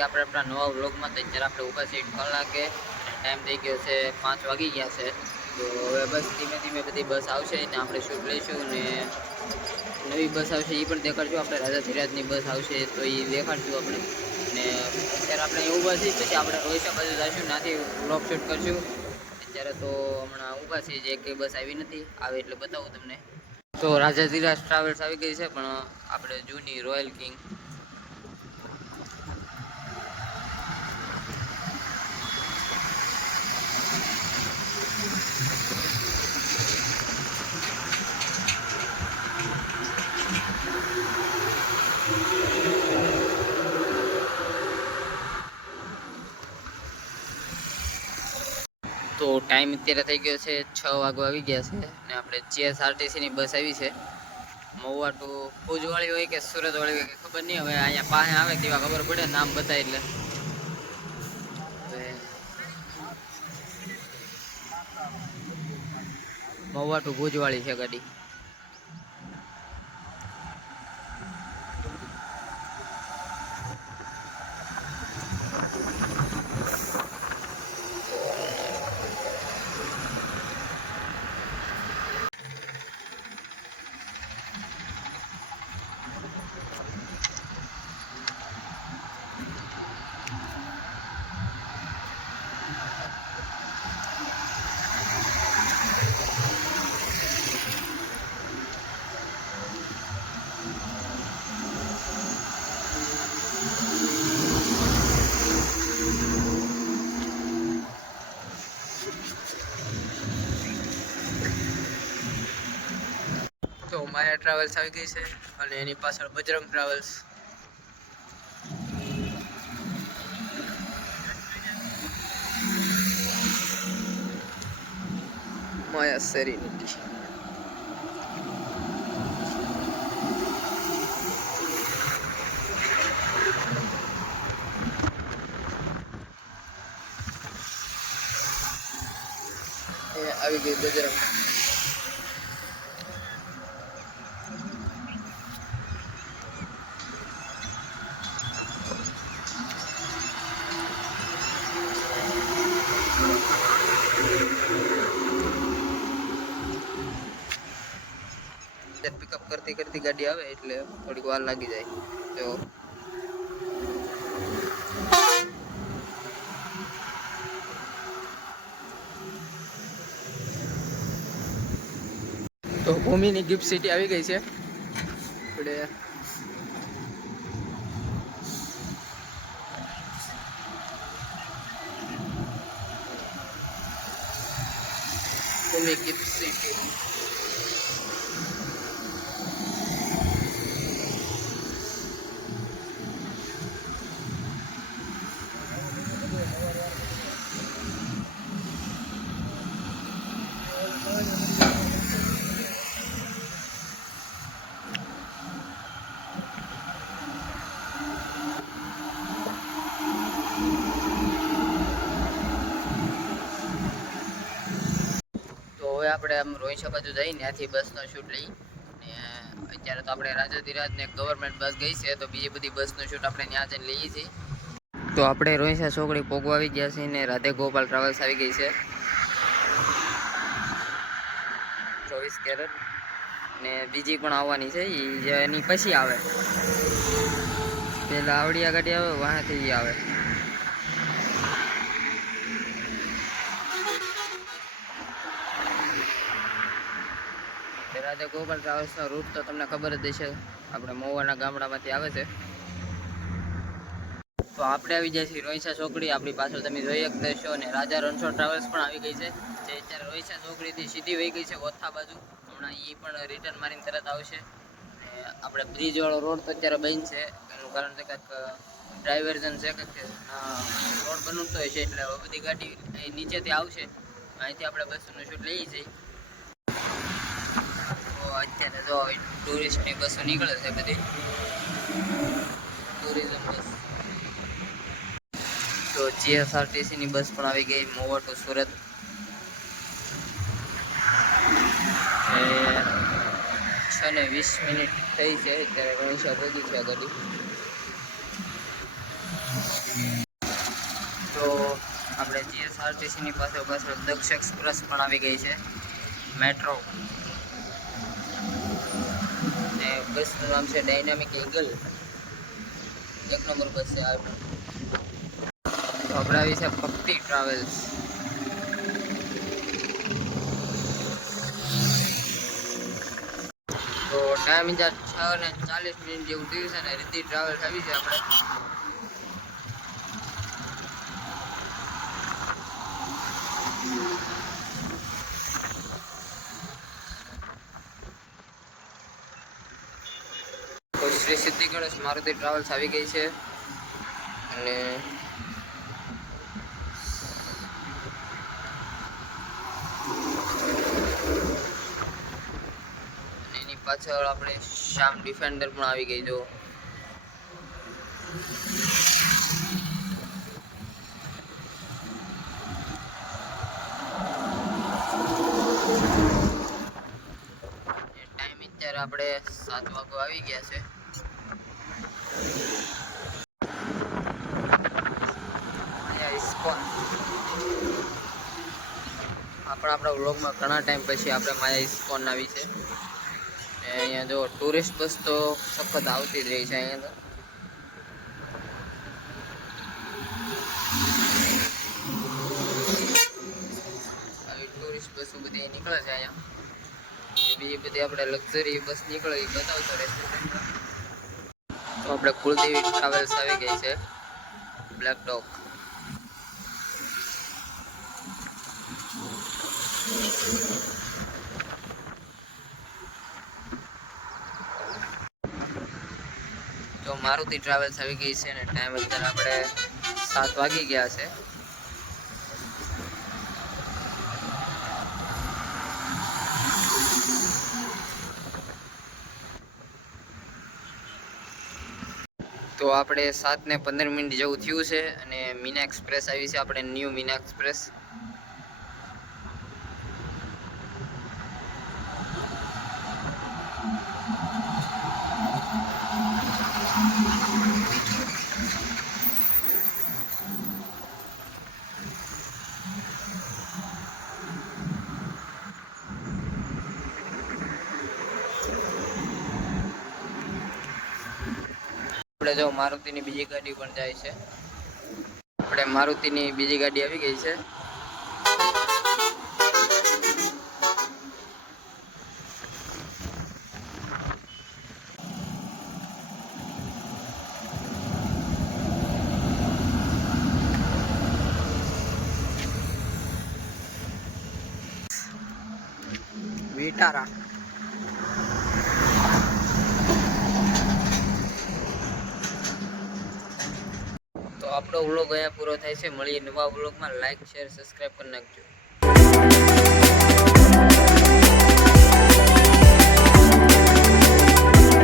છીએ આપણે આપણા નવા વ્લોગમાં. તો અત્યારે આપણે ઊભા છીએ કલાકે, ટાઈમ થઈ ગયો છે 5 વાગી ગયા છે. તો હવે બસ ધીમે ધીમે બધી બસ આવશે ને આપણે શૂટ લઈશું ને નવી બસ આવશે એ પણ દેખાડશું. આપણે રાજા ધીરાજની બસ આવશે તો એ દેખાડશું આપણે. ને અત્યારે આપણે અહીં ઊભા છીએ, પછી આપણે રોહિસા બાજુ જઈશું, ત્યાંથી વ્લોગ શૂટ કરશું. અત્યારે તો હમણાં ઊભા છીએ, જે કે બસ આવી નથી, આવે એટલે બતાવું તમને. તો રાજા ધીરાજ ટ્રાવેલ્સ આવી ગઈ છે, પણ આપણે જૂની રોયલ કિંગ. તો ટાઈમ અત્યારે થઈ ગયો છે 6 વાગવા આવી ગયા છે ને આપણે GSRTCની બસ આવી છે. મહુવા ટુ ભુજવાળી હોય કે સુરતવાળી હોય કે ખબર નહીં, હવે અહીંયા પાસે આવે તેવા ખબર પડે, નામ બતાય એટલે. મહુવા ટુ ભુજવાળી છે ગાડી. તો માયા ટ્રાવેલ્સ આવી ગઈ છે અને એની પાછળ બજરંગ ટ્રાવેલ્સ. માયા સેરેનિટી. આવી ગઈ બજરંગ. પિકઅપ કરતી કરતી ગાડી આવે એટલે થોડીક વાર લાગી જાય. તો ભૂમિની ગિફ્ટ સિટી આવી ગઈ છે. આપણે ભૂમિ ગિફ્ટ સિટી. આપણે આમ રોહિસા બાજુ જઈ, ત્યાંથી બસનો શૂટ લઈ. ને અત્યારે તો આપણે રાજા ધીરાજ ને ગવર્મેન્ટ બસ ગઈ છે, તો બીજી બધી બસનું શૂટ આપણે ત્યાં જઈને લઈએ છીએ. તો આપણે રોહિસા ચોકડી પોગવા આવી ગયા છીએ ને રાધે ગોપાલ ટ્રાવેલ્સ આવી ગઈ છે 24 કેરેટ. ને બીજી પણ આવવાની છે, એની પછી આવે. પેલા આવડિયા ગાડી આવે, વાંથી આવે. રાધે ગોપાલ ટ્રાવેલ્સનો રૂટ તો તમને ખબર જ હશે, આપણે મહુવાના ગામડામાંથી આવે છે. તો આપણે આવી જાય છીએ રોહિસા ચોકડી. આપણી પાછળ તમે જોઈ શકતા છો, અને રાજા રણછોડ ટ્રાવેલ્સ પણ આવી ગઈ છે, જે અત્યારે રોહિસા ચોકડીથી સીધી વહી ગઈ છે ઓથા બાજુ. હમણાં એ પણ રિટર્ન મારીને તરત આવશે. અને આપણે બ્રિજવાળો રોડ તો અત્યારે બંધ છે, એનું કારણ છે કંઈક ડાયવર્ઝન છે, કંઈક રોડ બનતો હોય છે, એટલે બધી ગાડી નીચેથી આવશે. અહીંથી આપણે બસનું શૂટ લઈએ છીએ. અત્યારે જો ટુરિસ્ટની બસો નીકળે છે, બધી ટુરિઝમ બસ. તો GSRTCની બસ પણ આવી ગઈ મહુવા ટુ સુરત. 6:20 થઈ છે, અત્યારે રોહિસા પહોંચી છે આ ગાડી. એસઆરટીસીની પાછળ દક્ષ એક્સપ્રેસ પણ આવી ગઈ છે, મેટ્રો. ને બસનું નામ છે ડાયનામિક ઈગલ. 1 નંબર બસ છે આ પણ. તો આપણે આવી છે ભક્તિ ટ્રાવેલ્સ. તો ટાઈમ ઇન્ચાર્જ 6:40 જેવું થયું છે ને રીતિ ટ્રાવેલ્સ આવી છે આપણે. તો શ્રી સિદ્ધિ ગણેશ મારુતિ ટ્રાવેલ્સ આવી ગઈ છે અને એની પાછળ આપણે શ્યામ ડિફેન્ડર પણ આવી ગઈ. જો ટાઈમ અત્યારે આપણે 7 વાગવા આવી ગયા છે. ઇસ્કોન આપણા વ્લોગમાં ઘણા ટાઈમ પછી આપણે માયા ઇસ્કોન આવી છે. અહીંયા જો ટુરિસ્ટ બસ તો સખત આવતી જ રહી છે. અહીંયા તો આવી ટુરિસ્ટ બસો બધી નીકળે છે. અહીંયા બીજી બધી આપણે લક્ઝરી બસ નીકળે એ બતાવતો રહેશે. તો આપણે કુલદેવી ટ્રાવેલ્સ આવી ગઈ છે, બ્લેક ડોગ. તો મારુતિ ટ્રાવેલ્સ આવી ગઈ છે ને ટાઈમ અત્યારે આપણે 7 વાગી ગયા છે. તો આપણે 7:15 જેવું થયું છે અને મીના એક્સપ્રેસ આવી છે આપણે, ન્યૂ મીના એક્સપ્રેસ. આપણે જો મારુતિની બીજી ગાડી પણ જાય છે. આપણે મારુતિની બીજી ગાડી આવી ગઈ છે. વિટારા. તો આપણો વ્લોગ અહીંયા પૂરો થાય છે. મળીએ નવા વ્લોગમાં. લાઈક, શેર, સબસ્ક્રાઈબ કરી નાખજો.